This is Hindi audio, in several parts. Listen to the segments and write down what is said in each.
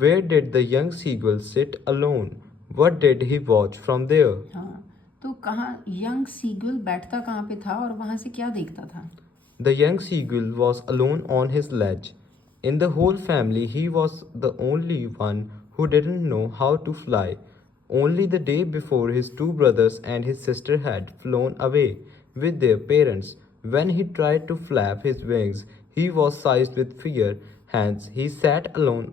Where did the young seagull sit alone? What did he watch from there? हाँ, तो कहाँ यंग सीगुल बैठता कहाँ पे था और वहाँ से क्या देखता था? The young seagull was alone on his ledge. In the whole family, he was the only one who didn't know how to fly. Only the day before, his two brothers and his sister had flown away with their parents. When he tried to flap his wings, he was seized with fear. Hence, he sat alone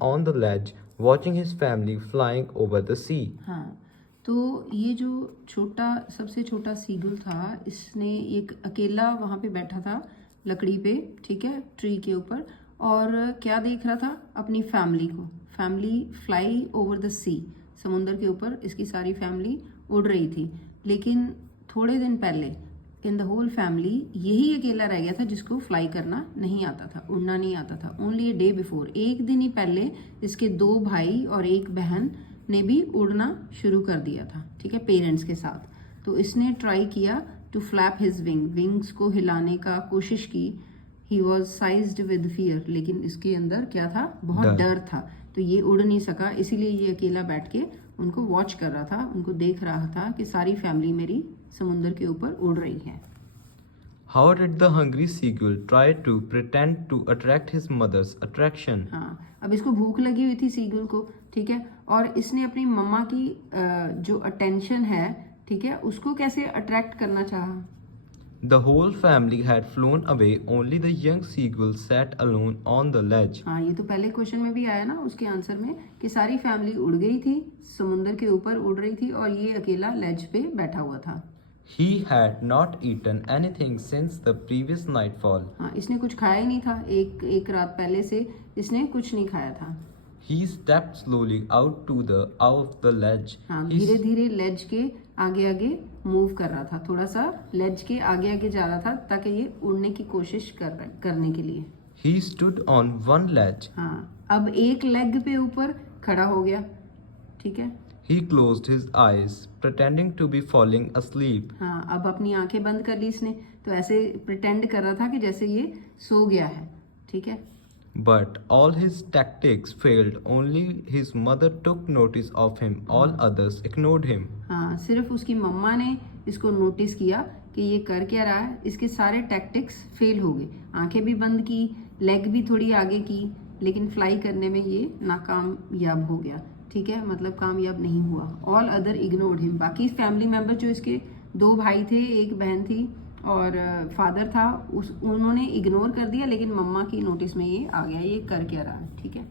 on the ledge, watching his family flying over the sea. हाँ, तो ये जो सबसे छोटा सीगुल था, इसने एक अकेला वहाँ पे बैठा था लकड़ी पे, ठीक है, ट्री के ऊपर, और क्या देख रहा था? अपनी फैमिली को। फैमिली फ्लाई ओवर द सी, समुंदर के ऊपर इसकी सारी फैमिली उड़ रही थी। लेकिन थोड़े दिन पहले इन द होल फैमिली यही अकेला रह गया था जिसको फ्लाई करना नहीं आता था, उड़ना नहीं आता था। ओनली ए डे बिफोर, एक दिन ही पहले इसके दो भाई और एक बहन ने भी उड़ना शुरू कर दिया था, ठीक है, पेरेंट्स के साथ। तो इसने ट्राई किया टू फ्लैप हिज विंग्स को हिलाने का कोशिश की। He was sized with fear, लेकिन इसके अंदर क्या था? बहुत डर था। तो ये उड़ नहीं सका, इसीलिए ये अकेला बैठ के उनको वॉच कर रहा था, उनको देख रहा था कि सारी फैमिली मेरी समुंदर के ऊपर उड़ रही है। How did the hungry seagull try to pretend to attract his mother's attraction? हाँ, अब इसको भूख लगी हुई थी सीगुल को, ठीक है, और इसने अपनी मम्मा की जो अटेंशन है, ठीक है, उसको कैसे अट्रैक्ट करना चाहा? The whole family had flown away, only the young seagull sat alone on the ledge. हाँ, ये तो पहले क्वेश्चन में भी आया ना, उसके आंसर में, कि सारी फैमिली उड़ गई थी, समुंदर के ऊपर उड़ रही थी, और ये अकेला लेज पे बैठा हुआ था। He had not eaten anything since the previous nightfall. हाँ, इसने कुछ खाया ही नहीं था, एक रात पहले से इसने कुछ नहीं खाया था। He stepped slowly out of the ledge. हाँ, He धीरे धीरे लेज के आगे आगे मूव कर रहा था, थोड़ा सा लेज के आगे आगे जा रहा था ताकि ये उड़ने की कोशिश करने के लिए। He stood on one ledge. हाँ, अब एक लेग पे ऊपर खड़ा हो गया, ठीक है। He closed his eyes, pretending to be falling asleep. हाँ, अब अपनी आंखें बंद कर ली इसने, तो ऐसे प्रिटेंड कर रहा था कि जैसे ये सो गया है, ठीक है। But all his tactics failed. Only his mother took notice of him. All others ignored him. हाँ, सिर्फ उसकी मम्मा ने इसको नोटिस किया कि ये कर क्या रहा है। इसके सारे टैक्टिक्स फेल हो गए, आंखें भी बंद की, लेग भी थोड़ी आगे की, लेकिन फ्लाई करने में ये नाकामयाब हो गया, ठीक है, मतलब कामयाब नहीं हुआ। ऑल अदर इग्नोर्ड हिम, बाकी फैमिली मेम्बर जो इसके दो भाई थे, एक बहन थी और फादर था, उन्होंने इग्नोर कर दिया, लेकिन मम्मा की नोटिस में ये आ गया, ये कर क्या रहा है, ठीक है।